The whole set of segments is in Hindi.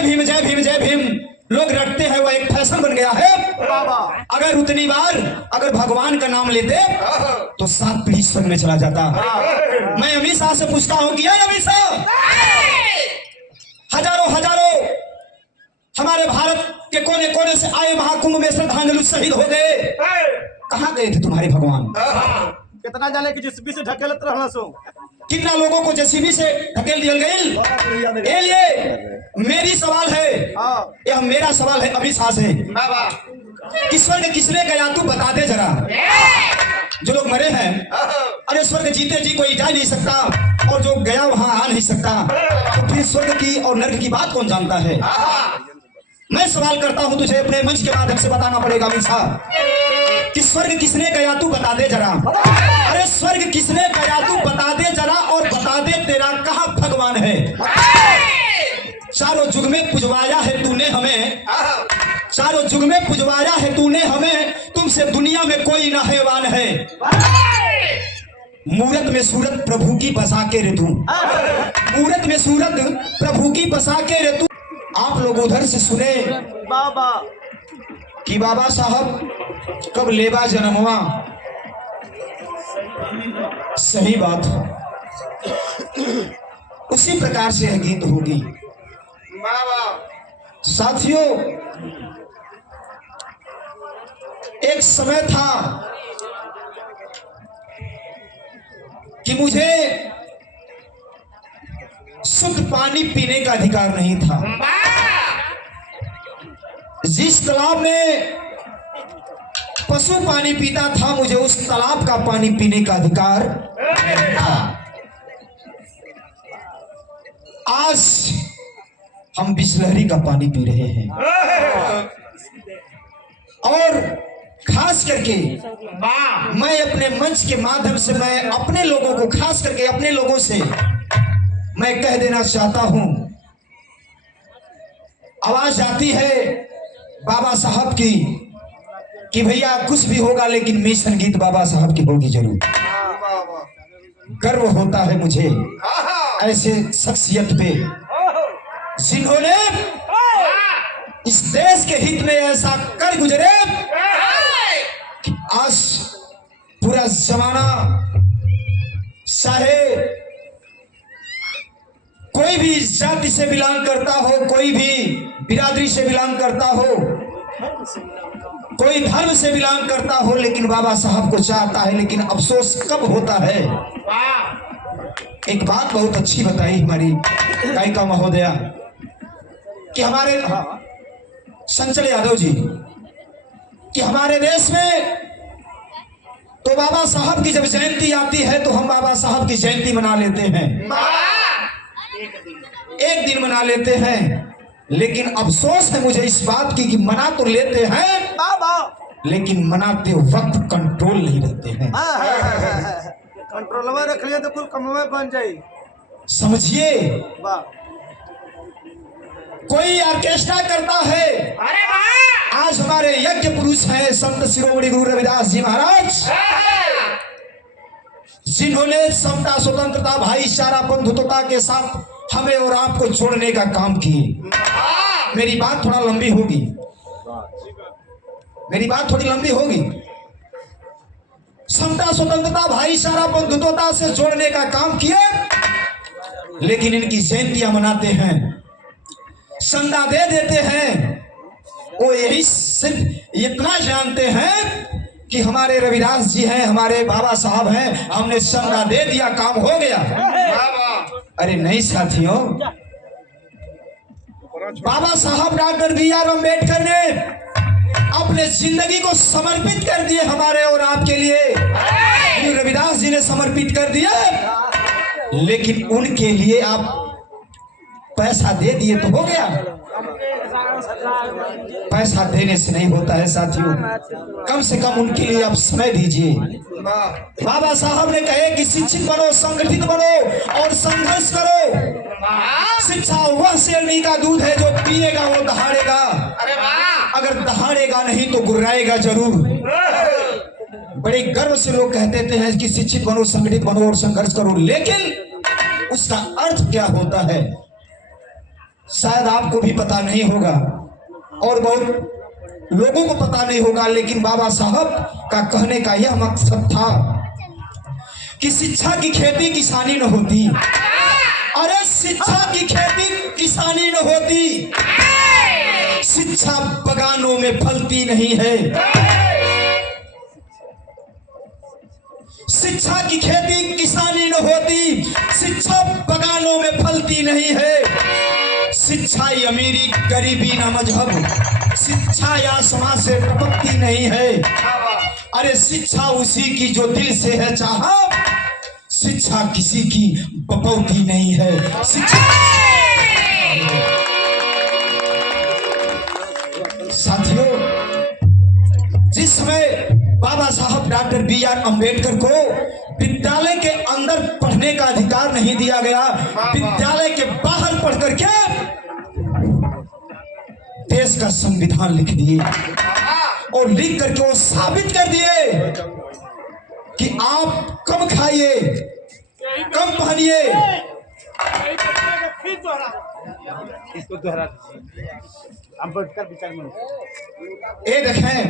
जय भीम जय भीम जय भीम लोग रटते हैं, वह एक फैशन बन गया है। अगर उतनी बार अगर भगवान का नाम लेते तो 7 पीढ़ी स्वर्ग में चला जाता। मैं अमित शाह से पूछता हूं कि अमित शाह, हजारों हजारों हमारे भारत के कोने कोने से आए महाकुंभ में श्रद्धांजलि शहीद हो गए, कहां गए थे तुम्हारे भगवान? कितना जाने की जेसीबी से ढकेलत रहना सो, कितना लोगों को जेसीबी से ढकेल दिया गई। ये मेरी सवाल है, यह मेरा सवाल है अमित शाह से कि स्वर्ग किसने गया तू बता दे जरा। जो लोग मरे हैं, अरे स्वर्ग जीते जी कोई जा नहीं सकता, और जो गया वहां आ नहीं सकता, तो फिर स्वर्ग की और नर्क की बात कौन जानता है? मैं सवाल करता हूं तुझे, अपने मंच के माध्यम से बताना पड़ेगा अमित शाह कि स्वर्ग किसने गया तू बता दे जरा। अरे स्वर्ग किसने गया तू बता दे जरा, और बता दे तेरा कहां भगवान है। चारों युग में पुजवाया है तूने हमें, चारों युग में पुजवाया है तूने हमें, तुमसे दुनिया में कोई ना हैवान है। मूरत में सूरत प्रभु की बसा के रे तू, मूरत में सूरत प्रभु की बसा के रे तू। आप लोग उधर से सुने बाबा कि बाबा साहब कब लेबा जन्मवा, सही बात है, उसी प्रकार से यह गीत होगी। साथियों, एक समय था कि मुझे शुद्ध पानी पीने का अधिकार नहीं था। जिस तालाब में पशु पानी पीता था, मुझे उस तालाब का पानी पीने का अधिकार था। आज हम बिसलहरी का पानी पी रहे हैं, और खास करके मैं अपने मंच के माध्यम से मैं अपने लोगों को, खास करके अपने लोगों से मैं कह देना चाहता हूं, आवाज आती है बाबा साहब की कि भैया कुछ भी होगा लेकिन मिशन गीत बाबा साहब की होगी जरूर। गर्व होता है मुझे ऐसे शख्सियत पे जिन्होंने इस देश के हित में ऐसा कर गुजरे कि आज पूरा जमाना, चाहे कोई भी जाति से बिलोंग करता हो, कोई भी बिरादरी से बिलोंग करता हो, कोई धर्म से बिलोंग करता हो, लेकिन बाबा साहब को चाहता है। लेकिन अफसोस कब होता है? एक बात बहुत अच्छी बताई हमारी गायिका महोदया कि हमारे संचल यादव जी कि हमारे देश में तो बाबा साहब की जब जयंती आती है तो हम बाबा साहब की जयंती मना लेते हैं, एक दिन मना लेते हैं। लेकिन अफसोस है मुझे इस बात की कि मना तो लेते हैं लेकिन मनाते वक्त कंट्रोल नहीं रहते हैं। कंट्रोल में रख लिया तो कुल कम में बन जाए। समझिए, कोई ऑर्केस्ट्रा करता है। अरे वाह! आज हमारे यज्ञ पुरुष हैं संत शिरोमणि गुरु रविदास जी महाराज, जिन्होंने समता, स्वतंत्रता, भाईचारा, बंधुत्वता के साथ हमें और आपको जोड़ने का काम किए। मेरी बात थोड़ा लंबी होगी, मेरी बात थोड़ी लंबी होगी। समता, स्वतंत्रता, भाईचारा, बंधुत्वता से जोड़ने का काम किए, लेकिन इनकी जयंतियां मनाते हैं, चंदा दे देते हैं। वो यही सिर्फ इतना जानते हैं कि हमारे रविदास जी हैं, हमारे बाबा साहब हैं, हमने चंदा दे दिया, काम हो गया। अरे नहीं साथियों, बाबा साहब डॉक्टर बी.आर. अम्बेडकर ने अपने जिंदगी को समर्पित कर दिए हमारे और आपके लिए। रविदास जी ने समर्पित कर दिया, लेकिन उनके लिए आप पैसा दे दिए तो हो गया। पैसा देने से नहीं होता है साथियों, कम से कम उनके लिए आप समय दीजिए। बाबा साहब ने कहे कि शिक्षित बनो, संगठित बनो और संघर्ष करो। शिक्षा वह शेरनी का दूध है जो पिएगा वो दहाड़ेगा, अगर दहाड़ेगा नहीं तो गुर्राएगा जरूर। बड़े गर्व से लोग कहते हैं कि शिक्षित बनो, संगठित बनो और संघर्ष करो, लेकिन उसका अर्थ क्या होता है? शायद आपको भी पता नहीं होगा और बहुत लोगों को पता नहीं होगा, लेकिन बाबा साहब का कहने का यह मकसद था कि शिक्षा की खेती किसानी न होती। अरे शिक्षा की खेती किसानी न होती, शिक्षा बगानों में फलती नहीं है। शिक्षा की खेती किसानी न होती, शिक्षा बगानों में फलती नहीं है। शिक्षा अमीरी गरीबी न मजहब, शिक्षा या समाज से टपकती नहीं है। अरे शिक्षा उसी की जो दिल से है चाहा, शिक्षा किसी की बपौती नहीं है। शिक्षा साथियों, जिस समय बाबा साहब डॉक्टर बी.आर. अम्बेडकर को विद्यालय के अंदर पढ़ने का अधिकार नहीं दिया गया, विद्यालय के बाहर पढ़ करके देश का संविधान लिख दिए और लिख करके वो साबित कर दिए कि आप कम खाइए, कम पहनिए। इसको दोहरा अम्बेडकर विचार मंच। ये देखें,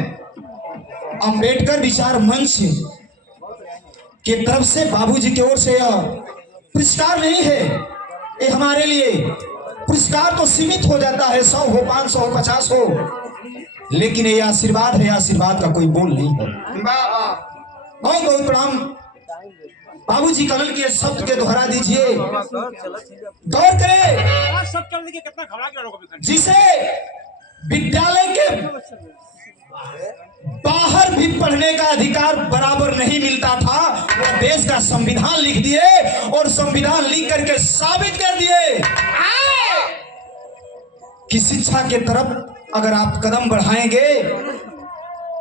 अम्बेडकर विचार मंच की तरफ से बाबूजी की ओर से यह पुरस्कार नहीं है। ये हमारे लिए पुरस्कार तो सीमित हो जाता है, 100 हो, 500 हो, 50 हो, लेकिन ये आशीर्वाद है, आशीर्वाद का कोई मोल नहीं है। बहुत बहुत प्रणाम। बाबूजी कलल के शब्द के दोहरा दीजिए, गौर करें। जिसे विद्यालय के बाहर भी पढ़ने का अधिकार बराबर नहीं मिलता था, वो देश का संविधान लिख दिए और संविधान लिख करके साबित कर दिए कि शिक्षा के तरफ अगर आप कदम बढ़ाएंगे,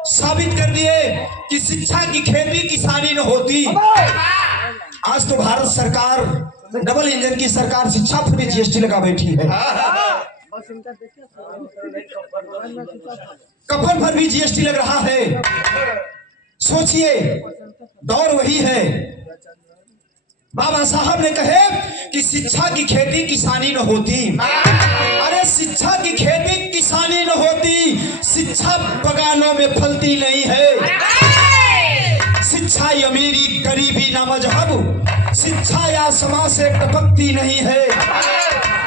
साबित कर दिए कि शिक्षा की खेती किसानी न होती। आज तो भारत सरकार डबल इंजन की सरकार शिक्षा पर भी जीएसटी लगा बैठी है, कपड़ पर भी जीएसटी लग रहा है। सोचिए, दौर वही है। बाबा साहब ने कहे कि शिक्षा की खेती किसानी न होती। अरे शिक्षा की खेती किसानी न होती, शिक्षा बगानों में फलती नहीं है। शिक्षा अमीरी गरीबी ना मजहब, शिक्षा या समाज से टपकती नहीं है।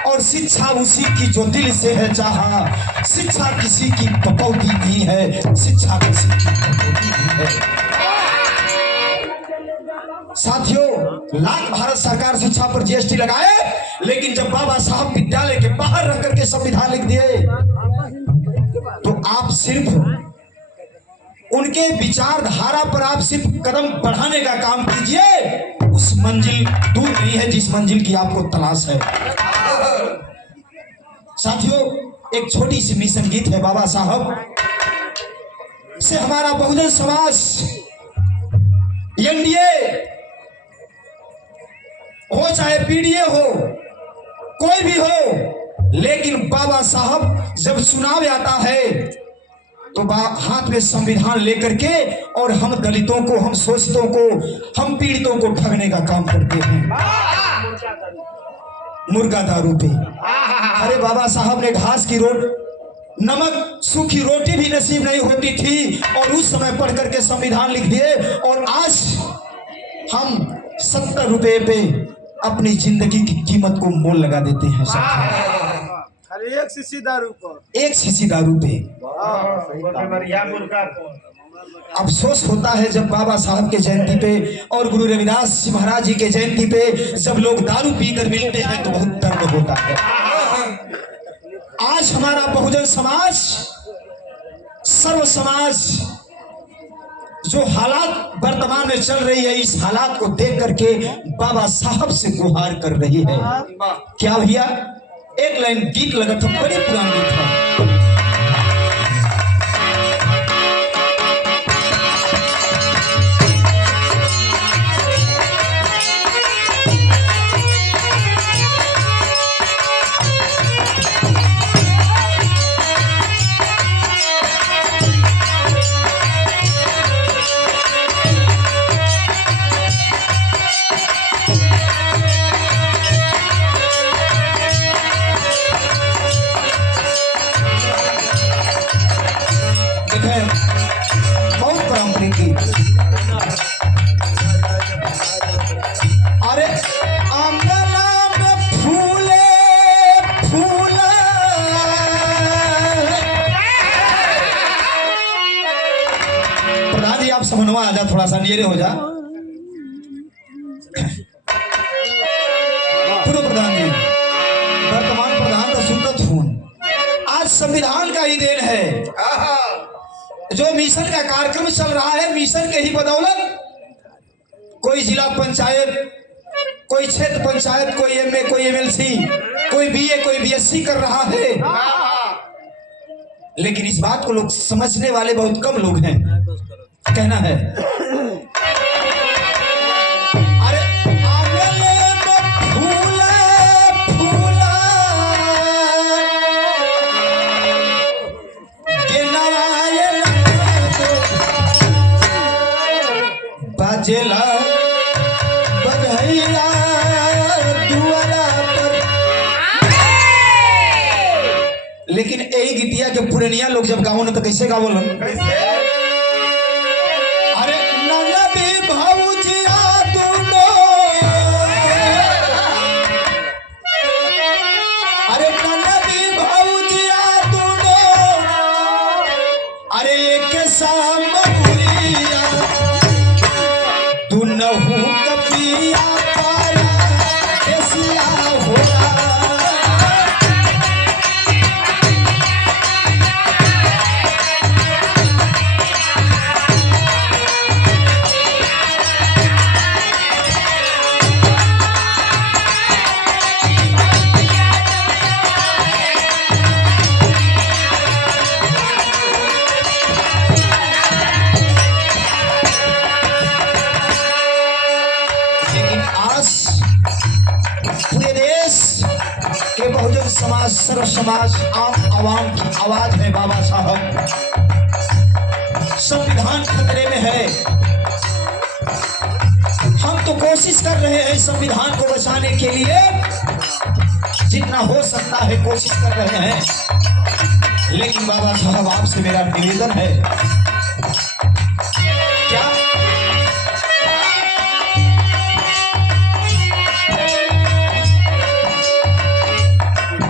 और शिक्षा उसी की जो दिल से है चाहा, शिक्षा किसी की बपौती नहीं है, शिक्षा किसी की बपौती नहीं है। साथियों, लाख भारत सरकार शिक्षा पर जीएसटी लगाए, लेकिन जब बाबा साहब विद्यालय के बाहर रख करके संविधान लिख दिए, तो आप सिर्फ उनके विचारधारा पर आप सिर्फ कदम बढ़ाने का काम कीजिए। उस मंजिल दूर नहीं है जिस मंजिल की आपको तलाश है। साथियों, एक छोटी सी मिशन गीत है बाबा साहब से। हमारा बहुजन समाज एनडीए हो चाहे पीडीए हो, कोई भी हो, लेकिन बाबा साहब जब चुनाव आता है तो हाथ में संविधान लेकर के और हम दलितों को, हम शोषितों को, हम पीड़ितों को ठगने का काम करते हैं मुर्गा दारू पे। अरे बाबा साहब ने घास की नमक सूखी रोटी भी नसीब नहीं होती थी, और उस समय पढ़ करके संविधान लिख दिए, और आज हम 70 रुपए पे अपनी जिंदगी की कीमत को मोल लगा देते हैं। एक शीशी दारू पर, एक शीशी दारू पे। अफसोस होता है जब बाबा साहब के जयंती पे और गुरु रविदास जी महाराज जी के जयंती पे जब लोग दारू पीकर मिलते हैं तो बहुत दर्द होता है। आज हमारा बहुजन समाज, सर्व समाज जो हालात वर्तमान में चल रही है, इस हालात को देख करके बाबा साहब से गुहार कर रही है। क्या भैया, एक लाइन गीत लगा था, बड़ी पुरानी गीत था। होनवा आ जा, थोड़ा सा नियरे हो जा। पूर्व प्रधान जी, वर्तमान प्रधान का सुनत हूँ, आज संविधान का ही देन है। जो मिशन का कार्यक्रम चल रहा है, मिशन के ही बदौलत कोई जिला पंचायत, कोई क्षेत्र पंचायत, कोई एमए, कोई एमएलसी, कोई बीए, कोई बीएससी कर रहा है। लेकिन इस बात को लोग समझने वाले बहुत कम लोग हैं। कहना है अरे आंगन में फूल फूला के नवायन बाजेला बधैया दुआरा पर। लेकिन यही गीतिया के पुरनिया लोग जब गाओ ना तो कैसे गावल? अरे ननदी भौजिया दुनो, अरे ननदी भौजिया दुनो, अरे के सामरिया दुनहु कपिया पारा केसिया होला। पूरे देश के बहुजन समाज, सर्व समाज, आम आवाम की आवाज है बाबा साहब। संविधान खतरे में है। हम तो कोशिश कर रहे हैं संविधान को बचाने के लिए, जितना हो सकता है कोशिश कर रहे हैं। लेकिन बाबा साहब आपसे मेरा निवेदन है, क्या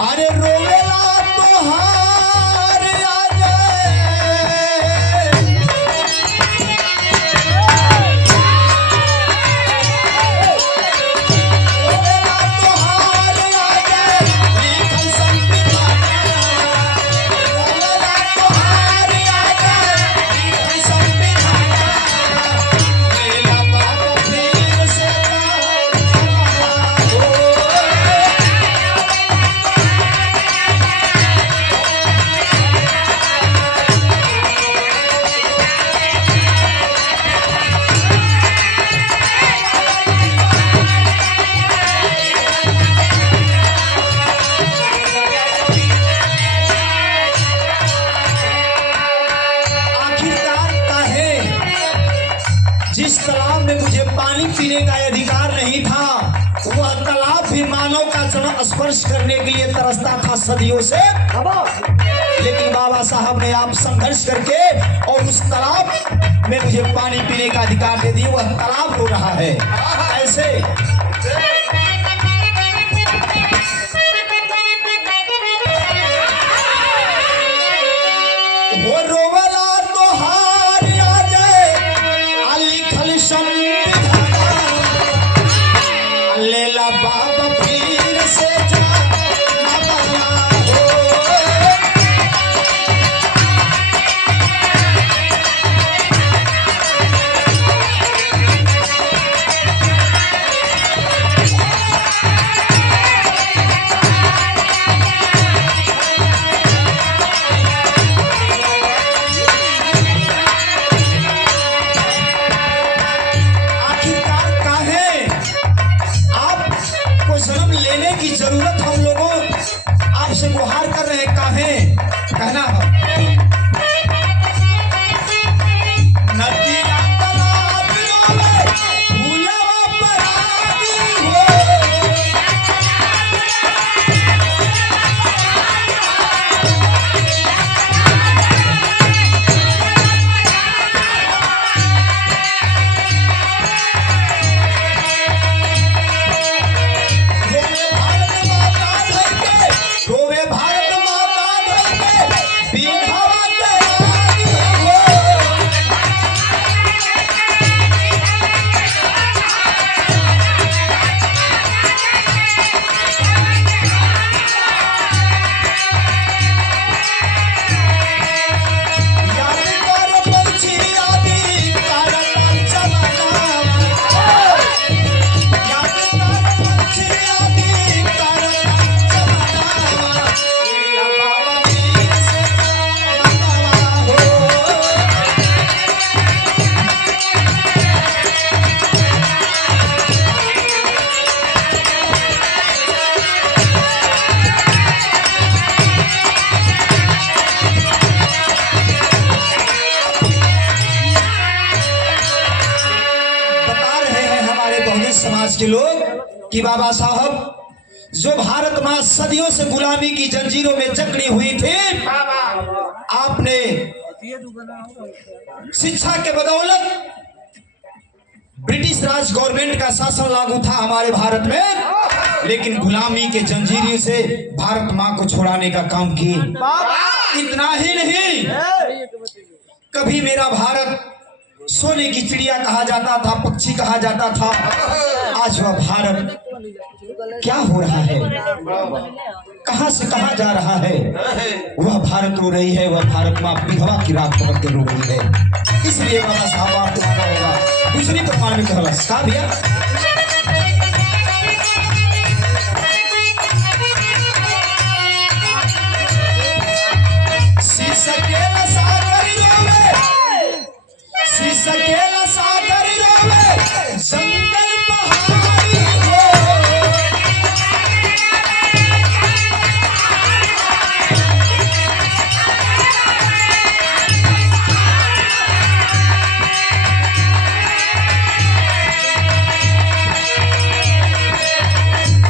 अरे रोवेला तोहार आ जाए, रोवेला तोहार आ जाए, लिखल संविधान, रोवेला तोहार आ जाए, लिखल संविधान, मेरा बाप फिर से जिस तालाब में मुझे पानी पीने का अधिकार नहीं था, वह तालाब भी मानव का चरण स्पर्श करने के लिए तरसता था सदियों से। लेकिन बाबा साहब ने आप संघर्ष करके और उस तालाब में मुझे पानी पीने का अधिकार दे दिया। वह तालाब रो रहा है। ऐसे वो रोवला तो हार आ जाए, लिखल संविधान, लेला बाबा पीर से जा नवाला हो। जन्म लेने की जरूरत हम लोगों आपसे गुहार कर रहे हैं। काहे कहना है नदी तालाब में फूलवा परागी हो, रोवे भारत माता धरके, रोवे भारत माता धरके, समाज के लोग कि बाबा साहब जो भारत माँ सदियों से गुलामी की जंजीरों में जकड़ी हुई थी, आपने शिक्षा के बदौलत ब्रिटिश राज गवर्नमेंट का शासन लागू था हमारे भारत में, लेकिन गुलामी के जंजीरों से भारत माँ को छुड़ाने का काम किए। इतना ही नहीं, कभी मेरा भारत सोने की चिड़िया कहा जाता था, पक्षी कहा जाता था। आज वह भारत क्या हो रहा है, कहां से कहां जा रहा है? वह भारत रो रही है, वह भारत माँ विधवा की रात पकड़ के रो रही है। इसलिए बाबा साहब आपको माना होगा दूसरी प्रमाण में कहा भैया सकेला सागर रोवे जंगल पहाड़ी हो।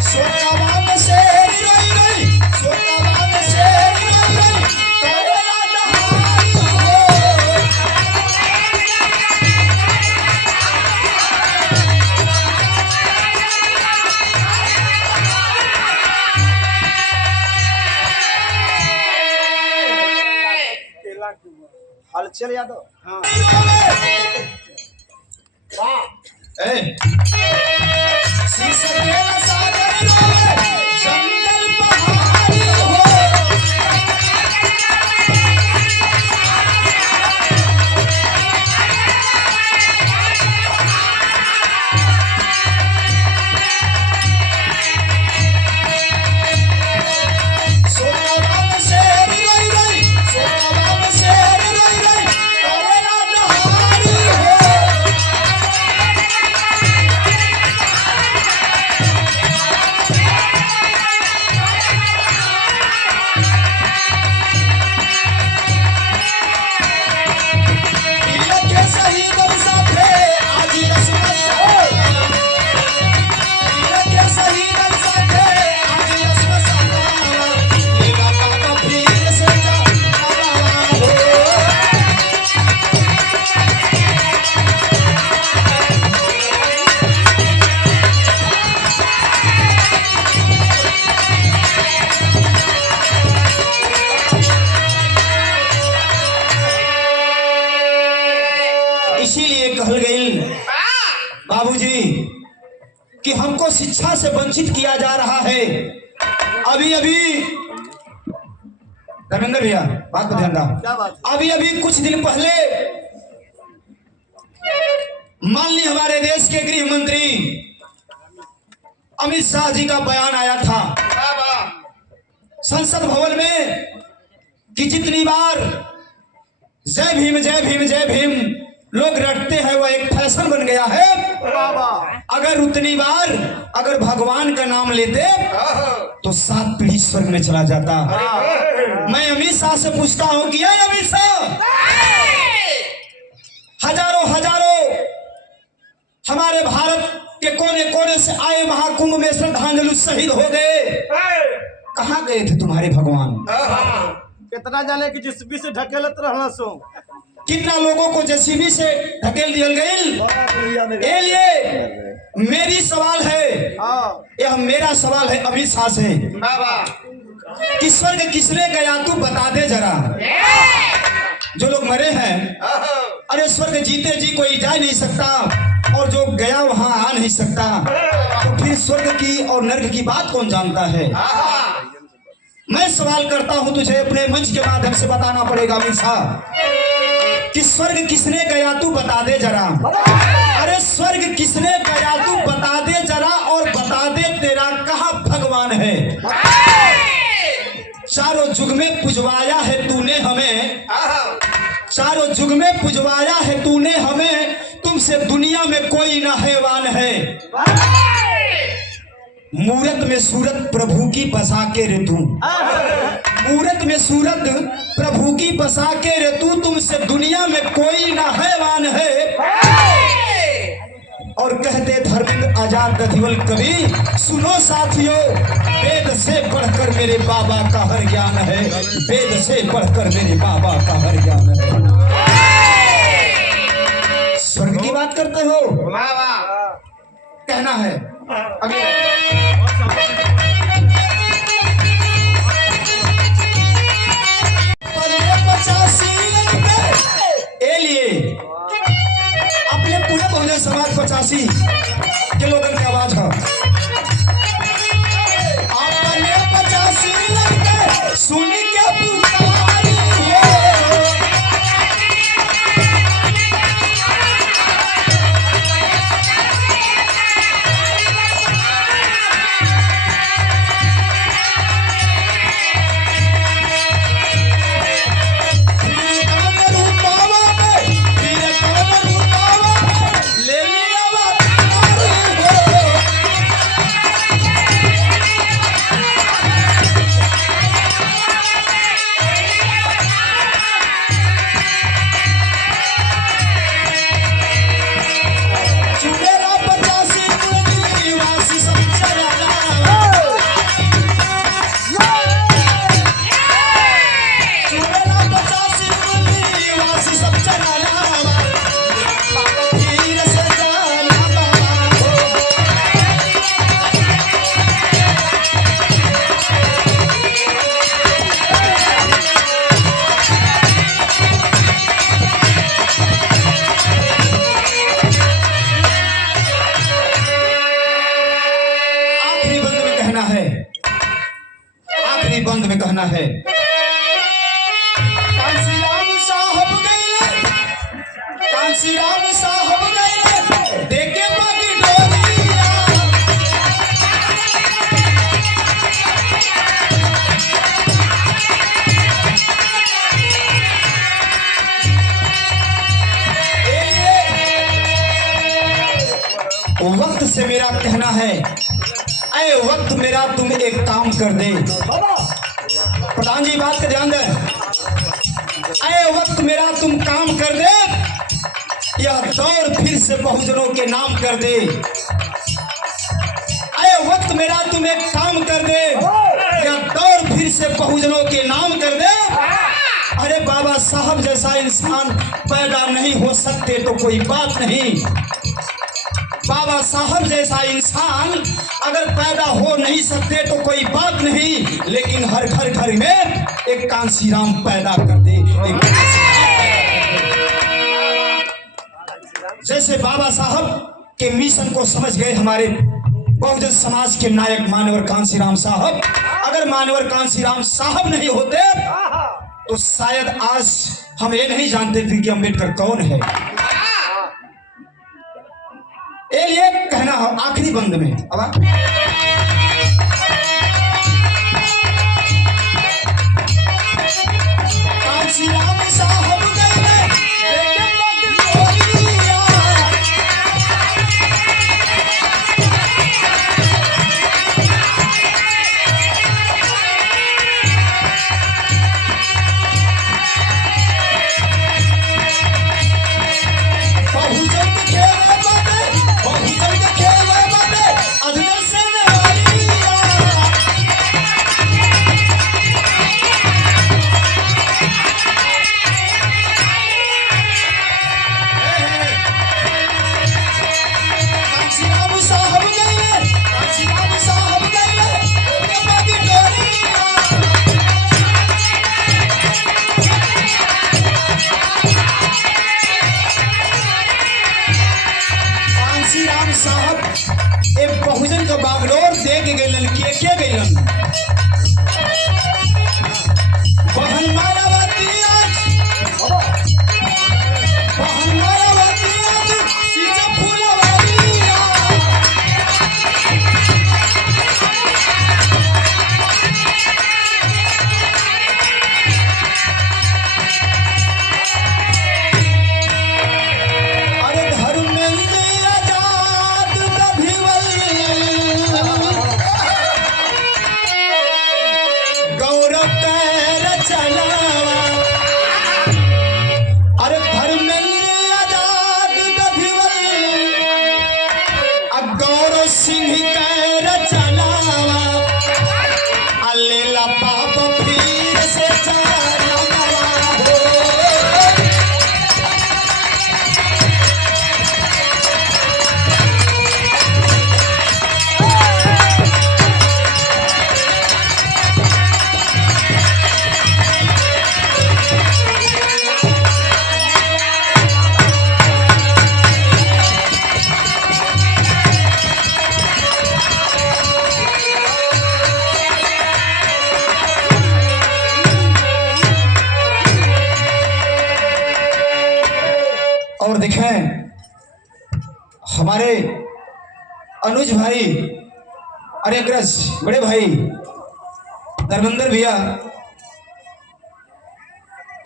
सोकावान से रोई रोई, सोकावान से रोई रोई करेला नहाई हो। हलचल यादव। हाँ। सकेला सागर रोवे जंगल पहाड़ी हो। सोकावान से रोई रोई, सोकावान से रोई रोई करेला नहाई हो। के सही दर्शा थे आज रस्म के सही दर्शा थे आज रस्म लेगा का फिर से जा हो। इसीलिए कहल गई बाबूजी कि हमको शिक्षा से वंचित किया जा रहा है। अभी अभी धर्मेंद्र भैया बात को ध्यान क्या दो। बात अभी अभी कुछ दिन पहले माननीय हमारे देश के गृह मंत्री अमित शाह जी का बयान आया था संसद भवन में कि जितनी बार जय भीम जय भीम जय भीम लोग रटते हैं वह एक फैशन बन गया है। अगर उतनी बार अगर भगवान का नाम लेते तो 7 पीढ़ी स्वर्ग में चला जाता। मैं अमित शाह से पूछता हूं कि अमित शाह, हजारों हजारों हमारे भारत के कोने कोने से आए महाकुंभ में श्रद्धांजलि शहीद हो गए, कहां गए थे तुम्हारे भगवान? कितना जाने कि जेसीबी से ढकेलत रहना सो। कितना लोगों को जेसीबी से ढकेल दिया गई। ये मेरी सवाल है, हाँ। यह मेरा सवाल है अमित शाह से कि स्वर्ग किसने गया तू बता दे जरा। जो लोग मरे हैं, अरे स्वर्ग जीते जी कोई जा नहीं सकता और जो गया वहां आ नहीं सकता, तो फिर स्वर्ग की और नर्क की बात कौन जानता है? मैं सवाल करता हूं, तुझे अपने मंच के माध्यम से बताना पड़ेगा अमित शाह कि स्वर्ग किसने गया तू बता दे जरा। अरे स्वर्ग किसने गया तू बता दे जरा और बता दे तेरा कहां भगवान है। चारों युग में पुजवाया है तूने हमें, चारों युग में पुजवाया है तूने हमें, तुमसे दुनिया में कोई ना हैवान है। मूरत में सूरत प्रभु की बसा के रे तू, मूरत में सूरत प्रभु की बसा के रे तू, तुमसे दुनिया में कोई ना हैवान है। और कहते धर्मेंद्र आजाद गढ़िवल कवि, सुनो साथियों, वेद से बढ़कर मेरे बाबा का हर ज्ञान है, वेद से बढ़कर मेरे बाबा का हर ज्ञान है। स्वर्ग की बात करते हो, वाह वाह कहना है अगले अपने पूरे बहुजन समाज 85 के लोगों की आवाज है। अपने 85 सुन के पुकारी हो, आखिरी बंद में कहना है, कांसीराम साहब गए, कांसीराम साहब गए, देखे बाकी डोरिया, वक्त से मेरा कहना है, ऐ वक्त मेरा तुम एक काम कर दे। प्रधान जी बात का ध्यान दे, ऐ वक्त मेरा तुम काम कर दे, यह दौर फिर से बहुजनों के नाम कर दे। ऐ वक्त मेरा तुम एक काम कर दे, यह दौर फिर से बहुजनों के नाम कर दे। अरे बाबा साहब जैसा इंसान पैदा नहीं हो सकते तो कोई बात नहीं, बाबा साहब जैसा इंसान अगर पैदा हो नहीं सकते तो कोई बात नहीं, लेकिन हर घर में एक कांसीराम पैदा कर दे, जैसे बाबा साहब के मिशन को समझ गए हमारे बहुजन समाज के नायक मानवर कांसीराम साहब। अगर मानवर कांसीराम साहब नहीं होते तो शायद आज हम ये नहीं जानते थे कि अम्बेडकर कौन है। ये लिए कहना हो आखिरी बंद में, अब कांसीराम साहब गए, देखे बाकी डोरिया, बहुजन के खेल में बाटे, बहुजन के खेल में बाटे, अजगर से नवारी देखें हमारे अनुज भाई, अरे अग्रज बड़े भाई धर्मेंद्र भैया,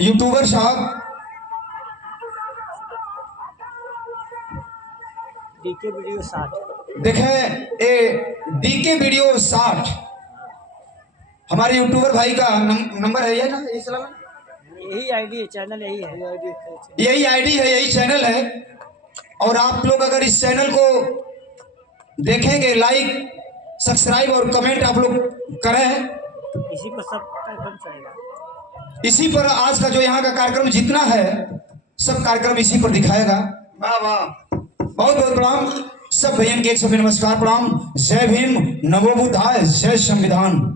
यूट्यूबर साहब, डीके वीडियो 60 देखें ए डीके वीडियो 60 हमारे यूट्यूबर भाई का नंबर है ये ना, यही चला, यही आईडी है, चैनल यही है, यही आईडी है, यही चैनल है। और आप लोग अगर इस चैनल को देखेंगे, लाइक सब्सक्राइब और कमेंट आप लोग करें, इसी पर सब कार्यक्रम चलेगा। इसी पर आज का जो यहाँ का कार्यक्रम जितना है सब कार्यक्रम इसी पर दिखाएगा। वाह वाह, बहुत बहुत प्रणाम सब भैया के 100 नमस्कार, प्रणाम। जय भीम, नमो बुद्धाय, जय संविधान।